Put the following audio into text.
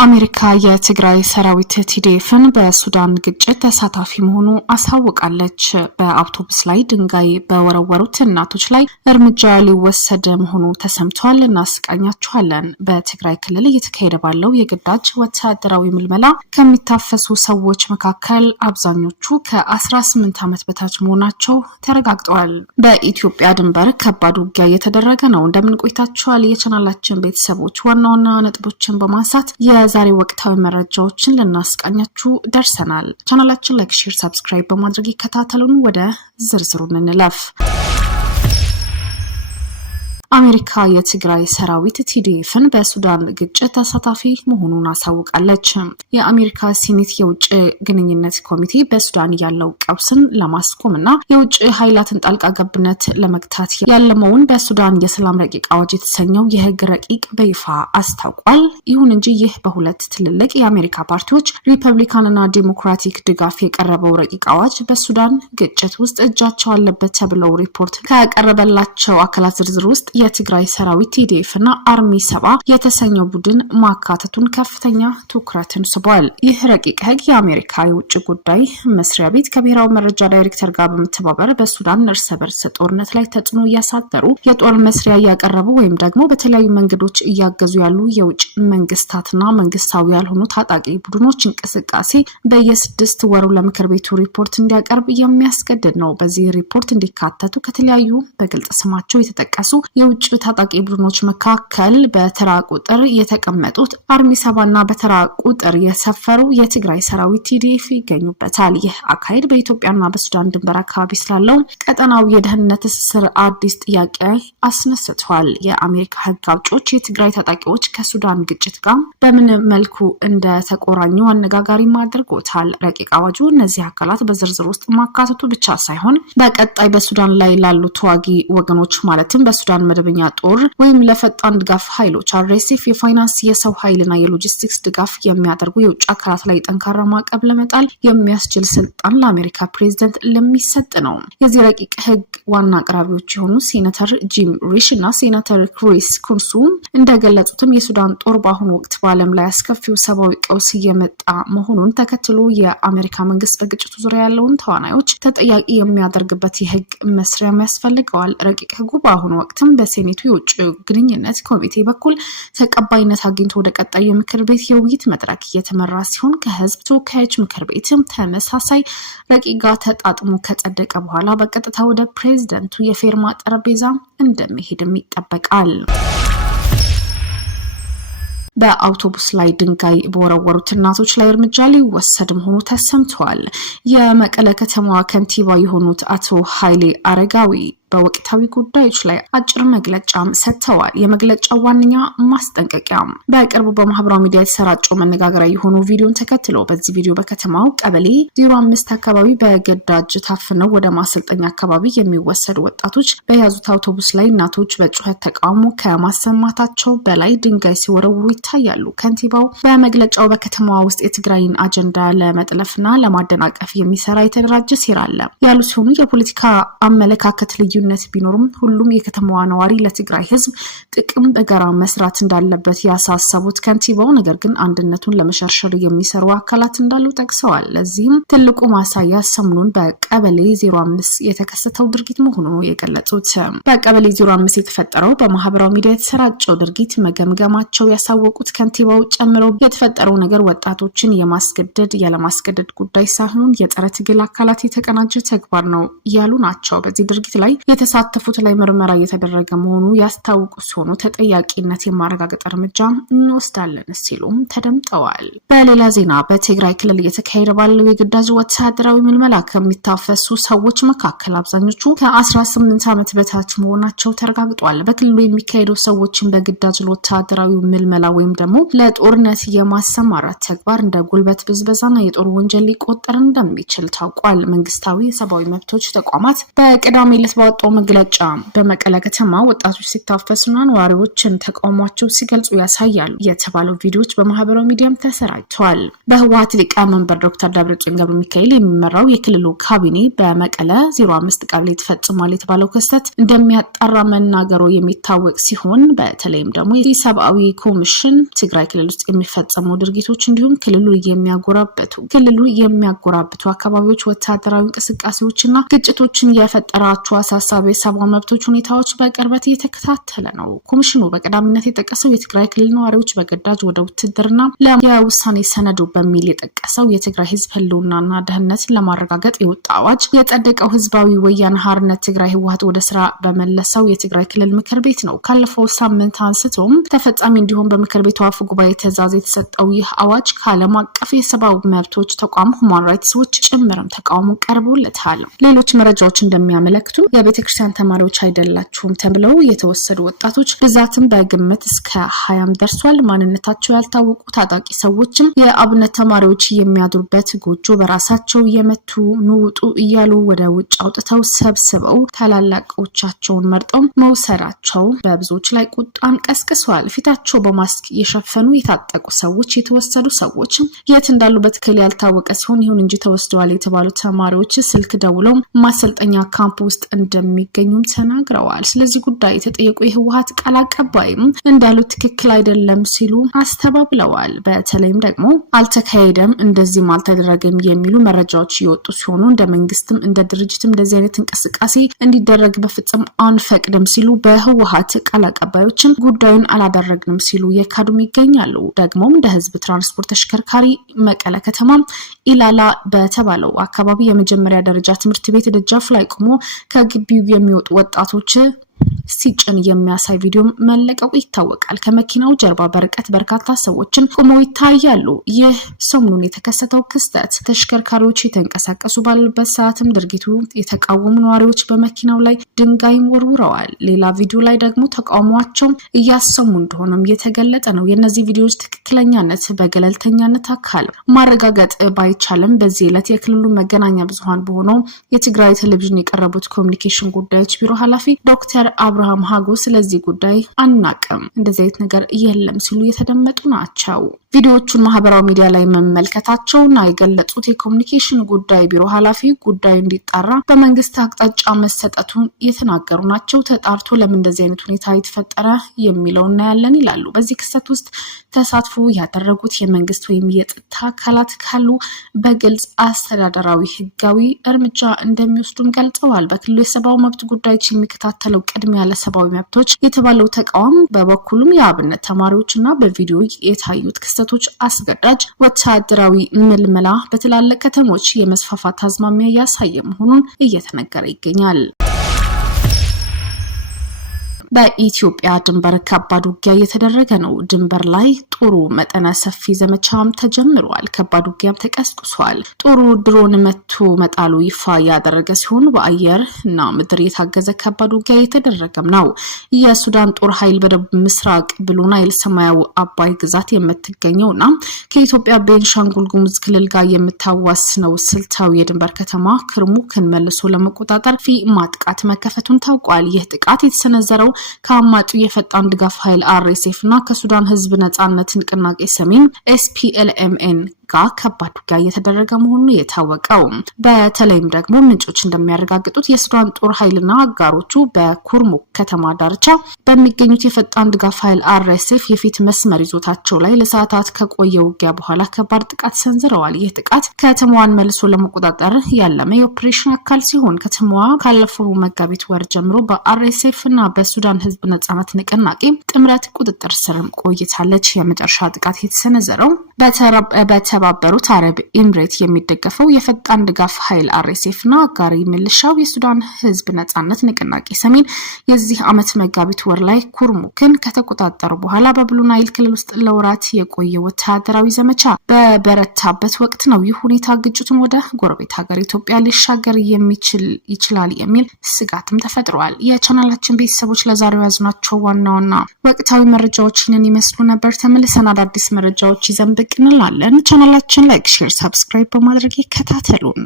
አሜሪካ የትግራይ ሰራዊት ቲዲኤፍን በሱዳን ግጭት ተሳታፊ መሆኑ አሳውቃለች። በአውቶቡስ ላይ ድንጋይ በወረወሩት እናቶች ላይ እርምጃ ሊወሰድ መሆኑ ተሰምቷል። እናስቃኛችኋለን። በትግራይ ክልል እየተካሄደ ባለው የግዳጅ ወታደራዊ ምልመላ ከሚታፈሱ ሰዎች መካከል አብዛኞቹ ከ18 ዓመት በታች መሆናቸው ተረጋግጠዋል። በኢትዮጵያ ድንበር ከባድ ውጊያ እየተደረገ ነው። እንደምን ቆይታችኋል? የቻናላችን ቤተሰቦች ዋና ዋና ነጥቦችን በማንሳት ዛሬ ወቅታዊ መረጃዎችን ልናስቃኛችሁ ደርሰናል። ቻናላችን ላይክ፣ ሼር፣ ሰብስክራይብ በማድረግ ይከታተሉን። ወደ ዝርዝሩ እንለፍ። አሜሪካ የትግራይ ሰራዊት ቲዲኤፍን በሱዳን ግጭት ተሳታፊ መሆኑን አሳውቃለች። የአሜሪካ ሴኔት የውጭ ግንኙነት ኮሚቴ በሱዳን ያለው ቀውስን ለማስቆምና የውጭ ኃይላትን ጣልቃ ገብነት ለመግታት ያለመውን በሱዳን የሰላም ረቂቅ አዋጅ የተሰኘው የህግ ረቂቅ በይፋ አስታውቋል። ይሁን እንጂ ይህ በሁለት ትልልቅ የአሜሪካ ፓርቲዎች ሪፐብሊካንና ዲሞክራቲክ ድጋፍ የቀረበው ረቂቅ አዋጅ በሱዳን ግጭት ውስጥ እጃቸው አለበት ተብለው ሪፖርት ከቀረበላቸው አካላት ዝርዝር ውስጥ የትግራይ ሰራዊት ቲዲኤፍ እና አርሚ 7 የተሰኘው ቡድን ማካተቱን ከፍተኛ ትኩረትን ስቧል። ይህ ረቂቅ ህግ የአሜሪካ የውጭ ጉዳይ መስሪያ ቤት ከብሔራዊ መረጃ ዳይሬክተር ጋር በመተባበር በሱዳን እርስ በርስ ጦርነት ላይ ተጽዕኖ እያሳደሩ የጦር መስሪያ እያቀረቡ ወይም ደግሞ በተለያዩ መንገዶች እያገዙ ያሉ የውጭ መንግስታትና መንግስታዊ ያልሆኑ ታጣቂ ቡድኖች እንቅስቃሴ በየ6 ወሩ ለምክር ቤቱ ሪፖርት እንዲያቀርብ የሚያስገድድ ነው። በዚህ ሪፖርት እንዲካተቱ ከተለያዩ በግልጽ ስማቸው የተጠቀሱ የውጭ ታጣቂ ቡድኖች መካከል በተራ ቁጥር የተቀመጡት አርሚ 7 እና በተራ ቁጥር የሰፈሩ የትግራይ ሰራዊት ቲዲኤፍ ይገኙበታል። ይህ አካሄድ በኢትዮጵያና በሱዳን ድንበር አካባቢ ስላለው ቀጠናዊ የደህንነት ትስስር አዲስ ጥያቄ አስነስቷል። የአሜሪካ ህግ አውጪዎች የትግራይ ታጣቂዎች ከሱዳን ግጭት ጋር በምን መልኩ እንደተቆራኙ አነጋጋሪ አድርጎታል። ረቂቅ አዋጁ እነዚህ አካላት በዝርዝር ውስጥ ማካተቱ ብቻ ሳይሆን በቀጣይ በሱዳን ላይ ላሉ ተዋጊ ወገኖች ማለትም በሱዳን መደበኛ ጦር ወይም ለፈጣን ድጋፍ ኃይሎች አርኤስኤፍ የፋይናንስ የሰው ኃይልና የሎጂስቲክስ ድጋፍ የሚያደርጉ የውጭ አካላት ላይ ጠንካራ ማዕቀብ ለመጣል የሚያስችል ስልጣን ለአሜሪካ ፕሬዝዳንት ለሚሰጥ ነው። የዚህ ረቂቅ ህግ ዋና አቅራቢዎች የሆኑ ሴናተር ጂም ሪሽ እና ሴናተር ክሪስ ኩንሱ እንደገለጹትም የሱዳን ጦር በአሁኑ ወቅት በዓለም ላይ አስከፊው ሰብአዊ ቀውስ እየመጣ መሆኑን ተከትሎ የአሜሪካ መንግስት በግጭቱ ዙሪያ ያለውን ተዋናዮች ተጠያቂ የሚያደርግበት የህግ መስሪያ ያስፈልገዋል። ረቂቅ ህጉ በአሁኑ ወቅትም በሴኔቱ የውጭ ግንኙነት ኮሚቴ በኩል ተቀባይነት አግኝቶ ወደ ቀጣዩ የምክር ቤት የውይይት መድረክ እየተመራ ሲሆን ከህዝብ ተወካዮች ምክር ቤትም ተመሳሳይ ረቂቅ ጋር ተጣጥሞ ከጸደቀ በኋላ በቀጥታ ወደ ፕሬዝዳንቱ የፌርማ ጠረጴዛ እንደሚሄድም ይጠበቃል። በአውቶቡስ ላይ ድንጋይ በወረወሩት እናቶች ላይ እርምጃ ሊወሰድ መሆኑ ተሰምቷል። የመቀለ ከተማዋ ከንቲባ የሆኑት አቶ ኃይሌ አረጋዊ በወቅታዊ ጉዳዮች ላይ አጭር መግለጫ ሰጥተዋል። የመግለጫው ዋነኛ ማስጠንቀቂያ በቅርቡ በማህበራዊ ሚዲያ የተሰራጨው መነጋገሪያ የሆኑ ቪዲዮን ተከትሎ በዚህ ቪዲዮ በከተማው ቀበሌ 05 አካባቢ በግዳጅ ታፍነው ወደ ማሰልጠኛ አካባቢ የሚወሰዱ ወጣቶች በያዙት አውቶቡስ ላይ እናቶች በጩኸት ተቃውሞ ከማሰማታቸው በላይ ድንጋይ ሲወረውሩ ይታያሉ። ከንቲባው በመግለጫው በከተማዋ ውስጥ የትግራይን አጀንዳ ለመጥለፍና ለማደናቀፍ የሚሰራ የተደራጀ ሴራ አለ ያሉ ሲሆኑ የፖለቲካ አመለካከት ልዩነት ቢኖርም ሁሉም የከተማዋ ነዋሪ ለትግራይ ህዝብ ጥቅም በጋራ መስራት እንዳለበት ያሳሰቡት ከንቲባው ነገር ግን አንድነቱን ለመሸርሸር የሚሰሩ አካላት እንዳሉ ጠቅሰዋል። ለዚህም ትልቁ ማሳያ ሰሞኑን በቀበሌ 05 የተከሰተው ድርጊት መሆኑ ነው የገለጹት። በቀበሌ 05 የተፈጠረው በማህበራዊ ሚዲያ የተሰራጨው ድርጊት መገምገማቸው ያሳወቁት ከንቲባው ጨምረው የተፈጠረው ነገር ወጣቶችን የማስገደድ ያለማስገደድ ጉዳይ ሳይሆን የጸረ ትግል አካላት የተቀናጀ ተግባር ነው ያሉ ናቸው። በዚህ ድርጊት ላይ የተሳተፉት ላይ ምርመራ እየተደረገ መሆኑ ያስታወቁ ሲሆኑ ተጠያቂነት የማረጋገጥ እርምጃ እንወስዳለን ሲሉም ተደምጠዋል። በሌላ ዜና በትግራይ ክልል እየተካሄደ ባለው የግዳጅ ወታደራዊ ምልመላ ከሚታፈሱ ሰዎች መካከል አብዛኞቹ ከ18 ዓመት በታች መሆናቸው ተረጋግጧል። በክልሉ የሚካሄደው ሰዎችን በግዳጅ ወታደራዊ ምልመላ ወይም ደግሞ ለጦርነት የማሰማራት ተግባር እንደ ጉልበት ብዝበዛና የጦር ወንጀል ሊቆጠር እንደሚችል ታውቋል። መንግስታዊ የሰብአዊ መብቶች ተቋማት በቅዳሜ ዕለት ባወጣው መግለጫ በመቀለ ከተማ ወጣቶች ሲታፈሱና ነዋሪዎችን ተቃውሟቸው ሲገልጹ ያሳያሉ የተባለው ቪዲዮዎች በማህበራዊ ሚዲያም ተሰራጭተዋል። በህወሓት ሊቀመንበር ዶክተር ደብረጽዮን ገብረ ሚካኤል የሚመራው የክልሉ ካቢኔ በመቀለ 05 ቀበሌ ተፈጽሟል የተባለው ክስተት እንደሚያጣራ መናገሩ የሚታወቅ ሲሆን በተለይም ደግሞ የሰብአዊ ኮሚሽን ትግራይ ክልል ውስጥ የሚፈጸሙ ድርጊቶች እንዲሁም ክልሉ የሚያጎራብቱ አካባቢዎች ወታደራዊ እንቅስቃሴዎችና ግጭቶችን የፈጠራቸው አሳሳቢ የሰብአዊ መብቶች ሁኔታዎች በቅርበት እየተከታተለ ነው። ኮሚሽኑ በቀዳሚነት የጠቀሰው የትግራይ ክልል ነዋሪዎች በግዳጅ ወደ ውትድርና የውሳኔ ሰነዱ በሚል የጠቀሰው የትግራይ ህዝብ ህልውናና ደህንነት ለማረጋገጥ የወጣ አዋጅ የጸደቀው ህዝባዊ ወያነ ሓርነት ትግራይ ህወሓት ወደ ስራ በመለሰው የትግራይ ክልል ምክር ቤት ነው። ካለፈው ሳምንት አንስቶም ተፈጻሚ እንዲሆን በምክር ቤቱ አፈ ጉባኤ ትዕዛዝ የተሰጠው ይህ አዋጅ ከዓለም አቀፍ የሰብአዊ መብቶች ተቋም ሁማን ራይትስ ዎች ጭምርም ተቃውሞ ቀርቦለታል። ሌሎች መረጃዎች እንደሚያመለክቱ የቤተክርስቲያን ተማሪዎች አይደላችሁም ተብለው የተወሰዱ ወጣቶች ብዛትም በግምት እስከ 20 ደርሷል። ማንነታቸው ያልታወቁ ታጣቂ ሰዎችም የአብነት ተማሪዎች የሚያድሩበት ጎጆ በራሳቸው የመቱ ንውጡ እያሉ ወደ ውጭ አውጥተው ሰብስበው ታላላቆቻቸውን መርጠው መውሰዳቸው በብዙዎች ላይ ቁጣን ቀስቅሷል። ፊታቸው በማስክ የሸፈኑ የታጠቁ ሰዎች የተወሰዱ ሰዎች የት እንዳሉ በትክክል ያልታወቀ ሲሆን ይሁን እንጂ ተወስደዋል የተባሉ ተማሪዎች ስልክ ደውለው ማሰልጠኛ ካምፕ ውስጥ እንደሚገኙም ተናግረዋል። ስለዚህ ጉዳይ የተጠየቁ የህወሓት ቃል አቀባይም እንዳሉት ትክክል አይደለም ሲሉ አስተባብለዋል። በተለይም ደግሞ አልተካሄደም እንደዚህም አልተደረገም የሚሉ መረጃዎች እየወጡ ሲሆኑ እንደ መንግስትም እንደ ድርጅትም እንደዚህ አይነት እንቅስቃሴ እንዲደረግ በፍጹም አንፈቅድም ሲሉ በህወሓት ቃል አቀባዮችም ጉዳዩን አላደረግንም ሲሉ የካዱም ይገኛሉ። ደግሞ እንደ ህዝብ ትራንስፖርት ተሽከርካሪ መቀለ ከተማ ኢላላ በተባለው አካባቢ የመጀመሪያ ደረጃ ትምህርት ቤት ደጃፍ ላይ ቆሞ ከግቢው የሚወጡ ወጣቶች ሲጭን የሚያሳይ ቪዲዮ መለቀቁ ይታወቃል። ከመኪናው ጀርባ በርቀት በርካታ ሰዎችን ቆመው ይታያሉ። ይህ ሰሞኑን የተከሰተው ክስተት ተሽከርካሪዎች የተንቀሳቀሱ ባሉበት ሰዓትም ድርጊቱ የተቃወሙ ነዋሪዎች በመኪናው ላይ ድንጋይ ወርውረዋል። ሌላ ቪዲዮ ላይ ደግሞ ተቃውሟቸው እያሰሙ እንደሆነም የተገለጸ ነው። የእነዚህ ቪዲዮዎች ትክክለኛነት በገለልተኛነት አካል ማረጋገጥ ባይቻልም በዚህ ዕለት የክልሉ መገናኛ ብዙሃን በሆነው የትግራይ ቴሌቪዥን የቀረቡት ኮሚኒኬሽን ጉዳዮች ቢሮ ኃላፊ ዶክተር አብርሃም ሀጎስ ስለዚህ ጉዳይ አናቅም እንደዚህ አይነት ነገር የለም ሲሉ የተደመጡ ናቸው። ቪዲዮዎቹን ማህበራዊ ሚዲያ ላይ መመልከታቸውና የገለጹት የኮሚኒኬሽን ጉዳይ ቢሮ ኃላፊ ጉዳዩ እንዲጣራ በመንግስት አቅጣጫ መሰጠቱን የተናገሩ ናቸው። ተጣርቶ ለምን እንደዚህ አይነት ሁኔታ የተፈጠረ የሚለውና ያለን ይላሉ። በዚህ ክስተት ውስጥ ተሳትፎ ያደረጉት የመንግስት ወይም የጸጥታ አካላት ካሉ በግልጽ አስተዳደራዊ ህጋዊ እርምጃ እንደሚወስዱም ገልጸዋል። በክልሉ የሰብአዊ መብት ጉዳዮች የሚከታተለው ቅድሚያ ለሰብአዊ መብቶች የተባለው ተቋም በበኩሉም የአብነት ተማሪዎችና በቪዲዮ የታዩት ክስተቶች አስገዳጅ ወታደራዊ ምልመላ በትላልቅ ከተሞች የመስፋፋት አዝማሚያ ያሳየ መሆኑን እየተነገረ ይገኛል። በኢትዮጵያ ድንበር ከባድ ውጊያ እየተደረገ ነው። ድንበር ላይ ጦሩ መጠነ ሰፊ ዘመቻም ተጀምሯል። ከባድ ውጊያም ተቀስቅሷል። ጦሩ ድሮን መቶ መጣሉ ይፋ ያደረገ ሲሆን በአየር እና ምድር የታገዘ ከባድ ውጊያ እየተደረገም ነው። የሱዳን ጦር ኃይል በደቡብ ምስራቅ ብሉ ናይል ሰማያዊ አባይ ግዛት የምትገኘውና ከኢትዮጵያ ቤንሻንጉል ጉሙዝ ክልል ጋር የምታዋስነው ስልታዊ የድንበር ከተማ ክርሙክን መልሶ ለመቆጣጠር ማጥቃት መከፈቱን ታውቋል። ይህ ጥቃት የተሰነዘረው ከአማጺው የፈጣን ድጋፍ ኃይል አርኤስኤፍ እና ከሱዳን ህዝብ ነጻነት ንቅናቄ ሰሜን ኤስፒኤልኤምኤን ጋር ከባድ ውጊያ እየተደረገ መሆኑ የታወቀው። በተለይም ደግሞ ምንጮች እንደሚያረጋግጡት የሱዳን ጦር ኃይልና አጋሮቹ በኩርሙክ ከተማ ዳርቻ በሚገኙት የፈጣን ድጋፍ ኃይል አርኤስኤፍ የፊት መስመር ይዞታቸው ላይ ለሰዓታት ከቆየ ውጊያ በኋላ ከባድ ጥቃት ሰንዝረዋል። ይህ ጥቃት ከተማዋን መልሶ ለመቆጣጠር ያለመ የኦፕሬሽን አካል ሲሆን ከተማዋ ካለፈው መጋቢት ወር ጀምሮ በአርኤስኤፍ እና በሱዳን ህዝብ ነጻነት ንቅናቄ ጥምረት ቁጥጥር ስር ቆይታለች። የመጨረሻ ጥቃት የተሰነዘረው በተባበሩት አረብ ኤምሬት የሚደገፈው የፈጣን ድጋፍ ኃይል አርኤስኤፍ እና አጋሪ ሚሊሻው የሱዳን ህዝብ ነጻነት ንቅናቄ ሰሜን የዚህ ዓመት መጋቢት ወር ላይ ኩርሙክን ከተቆጣጠሩ በኋላ በብሉ ናይል ክልል ውስጥ ለወራት የቆየ ወታደራዊ ዘመቻ በበረታበት ወቅት ነው። ይህ ሁኔታ ግጭቱን ወደ ጎረቤት ሀገር ኢትዮጵያ ሊሻገር ይችላል የሚል ስጋትም ተፈጥሯል። የቻናላችን ቤተሰቦች ለዛሬው ያዝናቸው ዋና ዋና ወቅታዊ መረጃዎች ይህንን ይመስሉ ነበር። ተመልሰን አዳዲስ መረጃዎች ይዘን ብቅ እንላለን። ቻናላችን ላይክ፣ ሼር፣ ሰብስክራይብ በማድረግ ይከታተሉን።